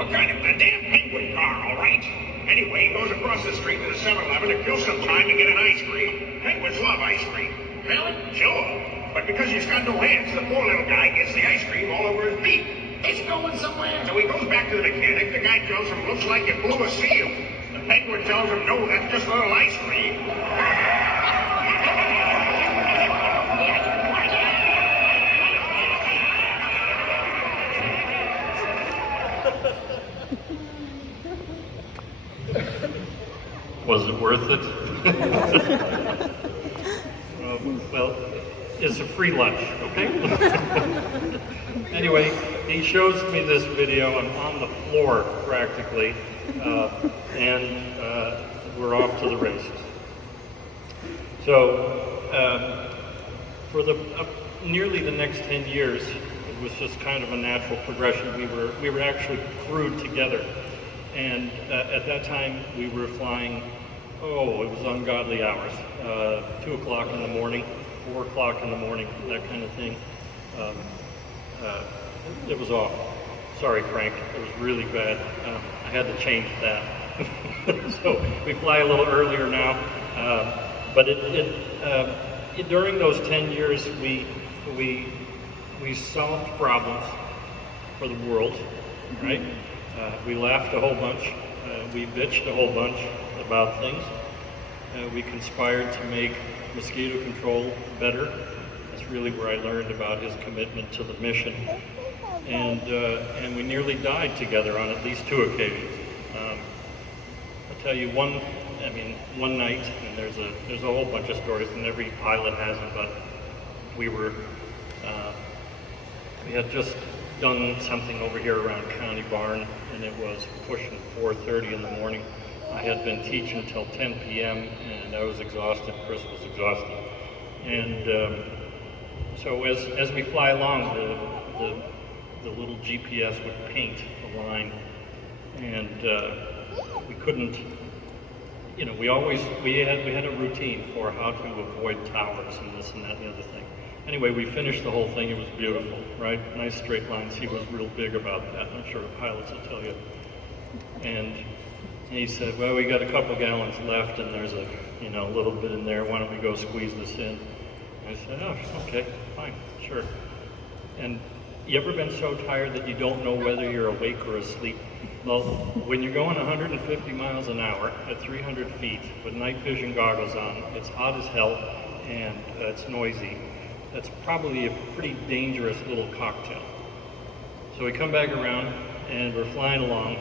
What kind of a damn penguin car, all right? Anyway, he goes across the street to the 7-Eleven to kill some time to get an ice cream. Penguins love ice cream. Really? Sure. But because he's got no hands, the poor little guy gets the ice cream all over his beak. It's going somewhere. So he goes back to the mechanic. The guy tells him, looks like you blew a seal. The penguin tells him, no, that's just a little ice cream. Was it worth it? Well, it's a free lunch, okay? Anyway, he shows me this video. I'm on the floor practically, and we're off to the races. So, for nearly the next 10 years, it was just kind of a natural progression. We were actually crewed together. And at that time, we were flying, it was ungodly hours, 2 o'clock in the morning, 4 o'clock in the morning, that kind of thing. It was awful. Sorry, Frank, it was really bad. I had to change that. So we fly a little earlier now. But during those 10 years, we solved problems for the world, right? We laughed a whole bunch, we bitched a whole bunch about things. We conspired to make mosquito control better. That's really where I learned about his commitment to the mission. And we nearly died together on at least 2 occasions. I'll tell you one night, and there's a whole bunch of stories, and every pilot has them, but we had just done something over here around County Barn, and it was pushing 4:30 in the morning. I had been teaching till 10 p.m. and I was exhausted. Chris was exhausted, and so as we fly along, the little GPS would paint a line, and we couldn't. We had a routine for how to avoid towers and this and that and the other thing. Anyway, we finished the whole thing. It was beautiful, right? Nice straight lines. He was real big about that. I'm sure the pilots will tell you. And he said, well, we got a couple gallons left and there's a little bit in there. Why don't we go squeeze this in? I said, oh, okay, fine, sure. And you ever been so tired that you don't know whether you're awake or asleep? Well, when you're going 150 miles an hour at 300 feet with night vision goggles on, it's hot as hell and it's noisy. That's probably a pretty dangerous little cocktail. So we come back around and we're flying along,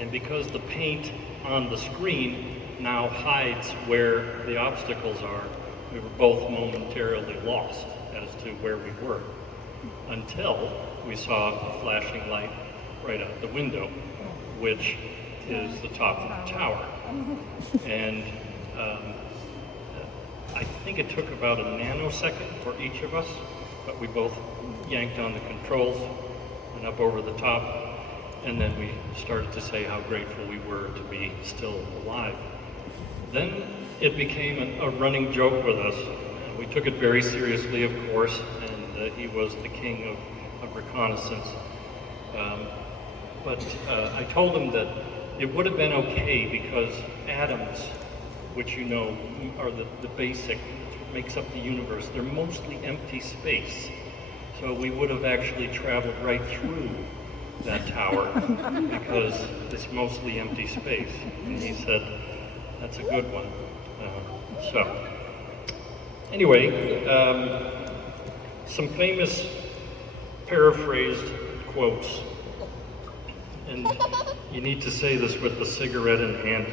and because the paint on the screen now hides where the obstacles are, we were both momentarily lost as to where we were, until we saw a flashing light right out the window, which is the top of the tower. And I think it took about a nanosecond for each of us, but we both yanked on the controls, went up over the top, and then we started to say how grateful we were to be still alive. Then it became a running joke with us. We took it very seriously, of course, and he was the king of reconnaissance. But I told him that it would have been okay because atoms, which are the basic, what makes up the universe, they're mostly empty space. So we would have actually traveled right through that tower because it's mostly empty space. And he said, that's a good one. So anyway, some famous paraphrased quotes. And you need to say this with the cigarette in hand.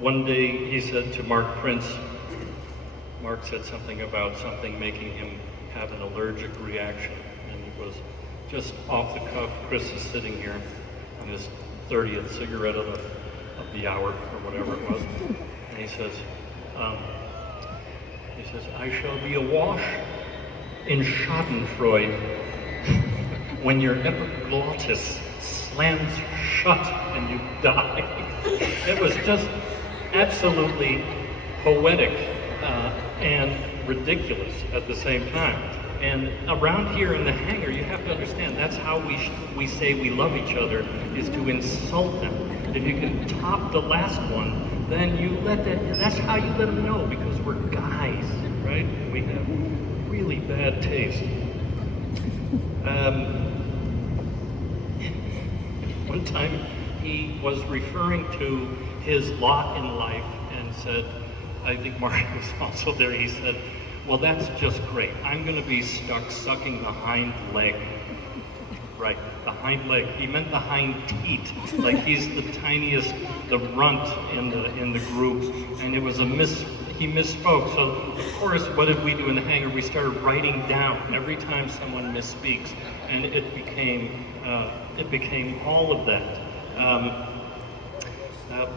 One day he said to Mark Prince, Mark said something about something making him have an allergic reaction, and it was just off the cuff. Chris is sitting here on his 30th cigarette of the hour, or whatever it was, and he says, I shall be awash in schadenfreude when your epiglottis slams shut and you die. It was just absolutely poetic and ridiculous at the same time. And around here in the hangar, you have to understand, that's how we say we love each other, is to insult them. If you can top the last one, then you that's how you let them know, because we're guys, right? We have really bad taste. One time he was referring to his lot in life and said, I think Mark was also there, he said, well, that's just great. I'm going to be stuck sucking the hind leg. Right, the hind leg. He meant the hind teat. Like he's the tiniest, the runt in the group, and it was he misspoke. So of course, what did we do in the hangar? We started writing down every time someone misspeaks, and it became all of that.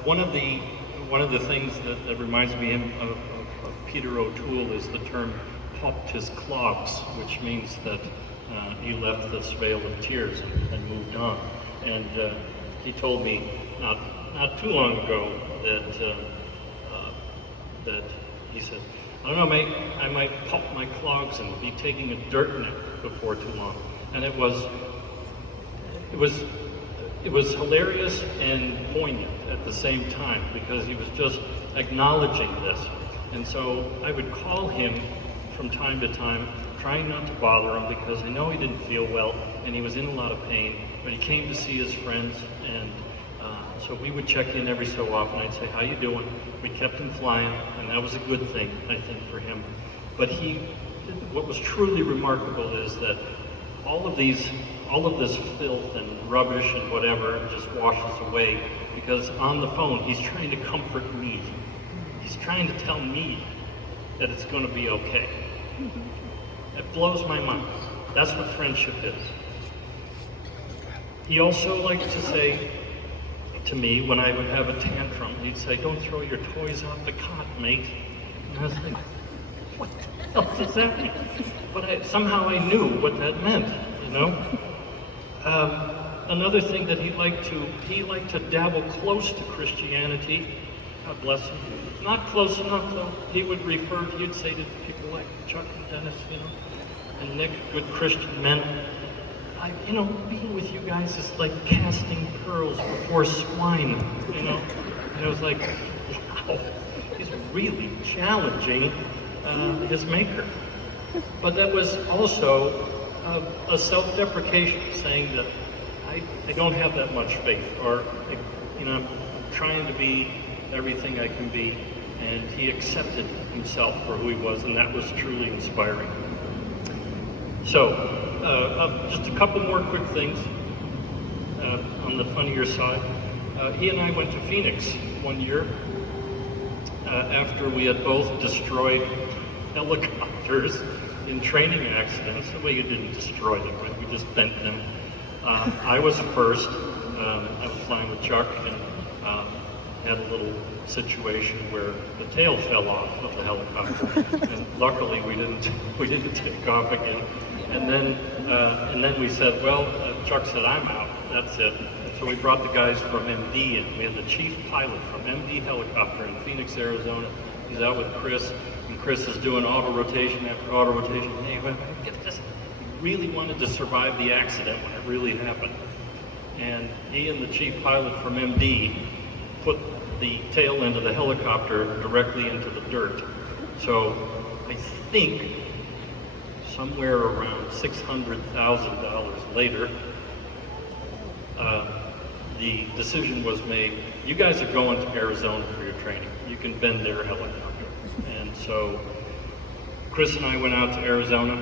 One of the things that reminds me of Peter O'Toole is the term "popped his clogs," which means that he left this vale of tears and moved on. And he told me not too long ago that he said, I don't know, mate, I might pop my clogs and be taking a dirt nap before too long. And it was hilarious and poignant at the same time, because he was just acknowledging this. And so I would call him from time to time, trying not to bother him, because I know he didn't feel well and he was in a lot of pain, but he came to see his friends, and so we would check in every so often. I'd say, how you doing? We kept him flying, and that was a good thing, I think, for him. But what was truly remarkable is that all of this filth and rubbish and whatever just washes away, because on the phone he's trying to comfort me. He's trying to tell me that it's going to be okay. It blows my mind. That's what friendship is. He also liked to say to me, when I would have a tantrum, he'd say, don't throw your toys off the cot, mate. And I was like, what the hell does that mean? But somehow I knew what that meant, you know? Another thing that he liked to dabble close to Christianity. God bless him. Not close enough, though. He'd say to people like Chuck and Dennis, you know, and Nick, good Christian men, being with you guys is like casting pearls before swine, you know. And it was like, wow, he's really challenging his maker. But that was also a self-deprecation, saying that I don't have that much faith, or, I'm trying to be everything I can be, and he accepted himself for who he was, and that was truly inspiring. So, just a couple more quick things on the funnier side. He and I went to Phoenix one year after we had both destroyed helicopters in training accidents. Well, you didn't destroy them, right? We just bent them. I was first. I was flying with Chuck, and had a little situation where the tail fell off of the helicopter, and luckily we didn't take off again. And then we said, well, Chuck said, I'm out. That's it. And so we brought the guys from MD in. We had the chief pilot from MD helicopter in Phoenix, Arizona. He's out with Chris, and Chris is doing auto rotation after auto rotation. Hey, just really wanted to survive the accident when it really happened. And he and the chief pilot from MD put the tail end of the helicopter directly into the dirt. So I think somewhere around $600,000 later, the decision was made, you guys are going to Arizona for your training. You can bend their helicopter. And so Chris and I went out to Arizona,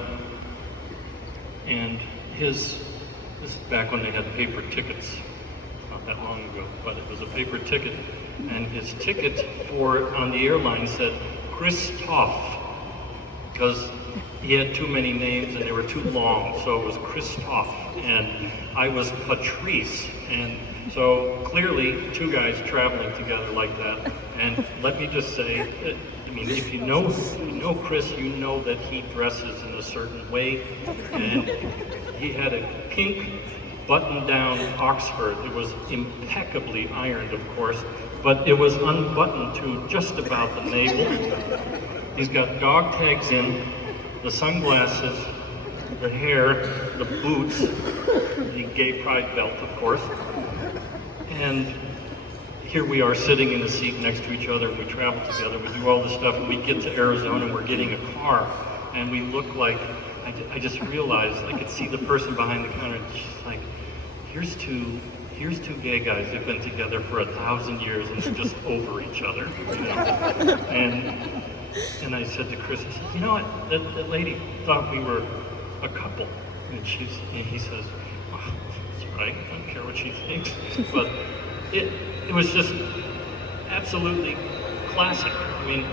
and this is back when they had paper tickets, not that long ago, but it was a paper ticket, and his ticket on the airline said Chris Toff, because he had too many names and they were too long, so it was Christoph, and I was Patrice. And so clearly two guys traveling together like that. And let me just say, if you know Chris, you know that he dresses in a certain way, and he had a pink button-down Oxford. It was impeccably ironed, of course, but it was unbuttoned to just about the navel. He's got dog tags in, the sunglasses, the hair, the boots, the gay pride belt, of course. And here we are sitting in the seat next to each other, and we travel together, we do all this stuff, and we get to Arizona, and we're getting a car, and we look like, I just realized, I could see the person behind the counter, and she's like, here's two gay guys who've been together for 1,000 years and they're just over each other. You know? And I said to Chris, I said, you know what, that lady thought we were a couple. And he says, oh, that's right, I don't care what she thinks. But it was just absolutely classic. I mean,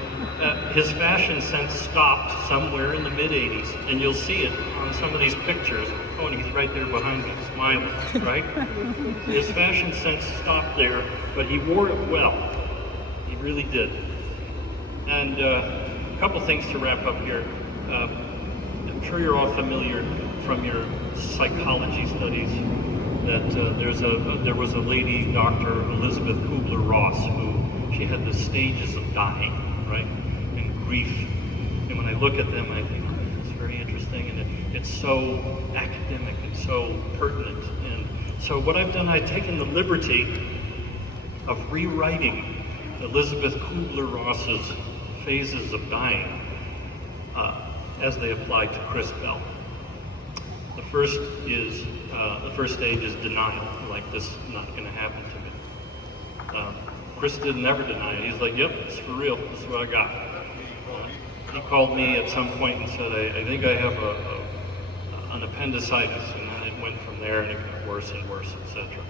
his fashion sense stopped somewhere in the mid-'80s, and you'll see it on some of these pictures. Oh, and he's right there behind me, smiling, right? His fashion sense stopped there, but he wore it well. He really did. And a couple things to wrap up here. I'm sure you're all familiar from your psychology studies that there was a lady, Dr. Elizabeth Kubler-Ross, who she had the stages of dying, right, and grief. And when I look at them, I think, oh, it's very interesting, and it's so academic and so pertinent. And so what I've done, I've taken the liberty of rewriting Elizabeth Kubler-Ross's phases of dying as they apply to Chris Bell. The first stage is denial, like this is not going to happen to me. Chris didn't never deny it. He's like, yep, it's for real. This is what I got. He called me at some point and said, I think I have an appendicitis, and then it went from there and it got worse and worse, etc.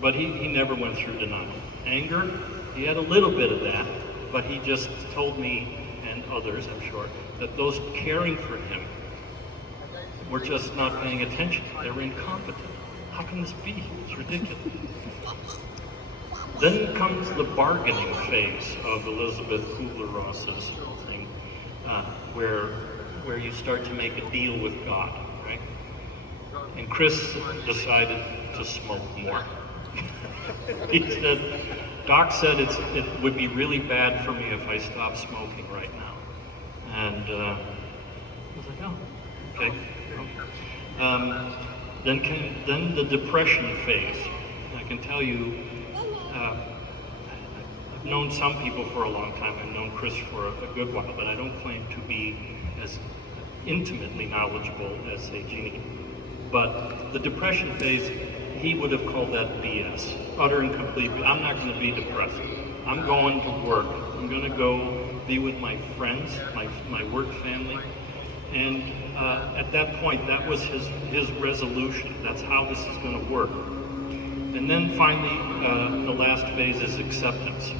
But he never went through denial. Anger, he had a little bit of that, but he just told me, and others, I'm sure, that those caring for him were just not paying attention. They were incompetent. How can this be? It's ridiculous. Then comes the bargaining phase of Elizabeth Kubler-Ross's thing, where you start to make a deal with God, right? And Chris decided to smoke more. He said, Doc said it would be really bad for me if I stopped smoking right now. And I was like, oh, okay. Then the depression phase. I can tell you, I've known some people for a long time. I've known Chris for a good while, but I don't claim to be as intimately knowledgeable as, say, Jeannie. But the depression phase, he would have called that BS, utter and complete. I'm not going to be depressed. I'm going to work. I'm going to go be with my friends, my work family. And at that point, that was his resolution. That's how this is going to work. And then finally, the last phase is acceptance.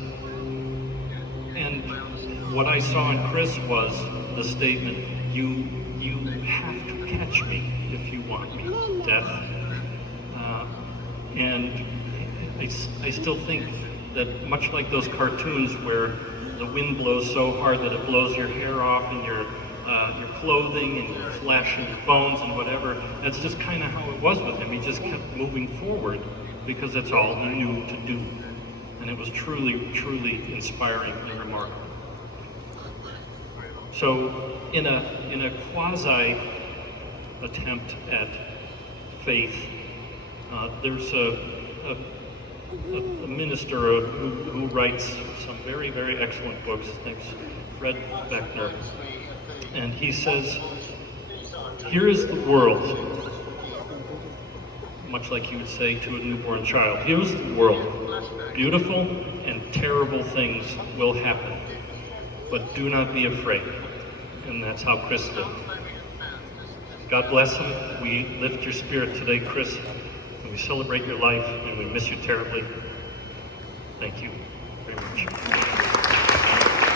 And what I saw in Chris was the statement, you have to catch me if you want me, death. And I still think that much like those cartoons where the wind blows so hard that it blows your hair off and your clothing and your flesh and your bones and whatever, that's just kind of how it was with him. He just kept moving forward because that's all he knew to do. And it was truly, truly inspiring and remarkable. So in a quasi attempt at faith, there's a minister who writes some very, very excellent books. His name's Fred Beckner. And he says, here is the world, much like you would say to a newborn child, here's the world. Beautiful and terrible things will happen, but do not be afraid. And that's how Chris lived. God bless him. We lift your spirit today, Chris, and we celebrate your life, and we miss you terribly. Thank you very much.